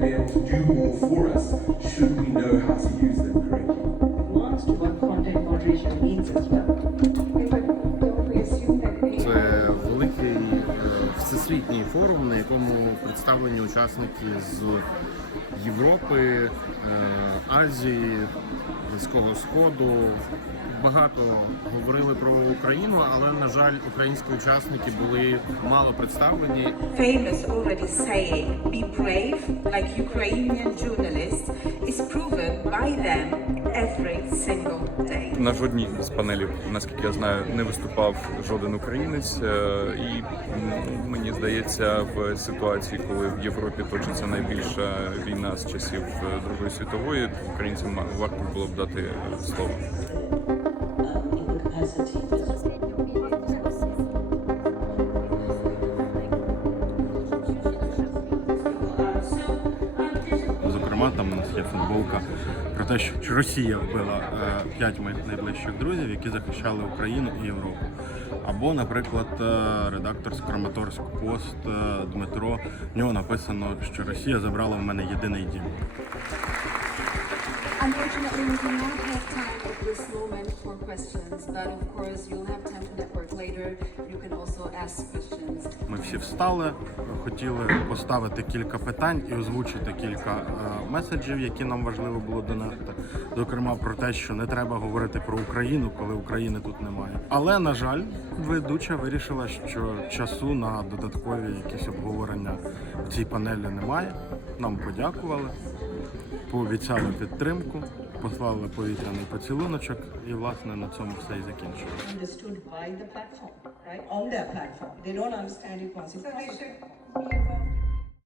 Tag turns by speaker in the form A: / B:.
A: to be able to do more for us should we know how to use them correctly.
B: wants to what content moderation means as well.
C: But don't we assume that any
D: Це великий е, всесвітній форум, на якому представлені учасники з Європи, е, Азії, Близького Сходу. Багато говорили про Україну, але на жаль, українські учасники були мало представлені.
E: famous already saying, be brave, like Ukrainian journalists, is proven by them every single.
F: На жодній з панелів, наскільки я знаю, не виступав жоден українець. Е, І мені здається, в ситуації, коли в Європі точиться найбільша війна з часів е, Другої світової, українцям варто було б дати е, слово.
G: Зокрема, там є футболка про те, що Росія вбила е, п'ять моїх найближчих друзів, які захищали Україну і Європу. Або, наприклад, е, редактор з Краматорськ пост е, Дмитро. В нього написано, що Росія забрала в мене єдиний дім.
H: Unfortunately, we do not have time at this moment for questions, but of course, you'll have time to network later. You can also ask questions.
G: Ми всі встали, хотіли поставити кілька питань і озвучити кілька е, меседжів, які нам важливо було донести. Зокрема, про те, що не треба говорити про Україну, коли України тут немає. Але на жаль, ведуча вирішила, що часу на додаткові якісь обговорення в цій панелі немає. Нам подякували, пообіцяли підтримку, послали повітряний поцілуночок, і власне на цьому все і закінчилося.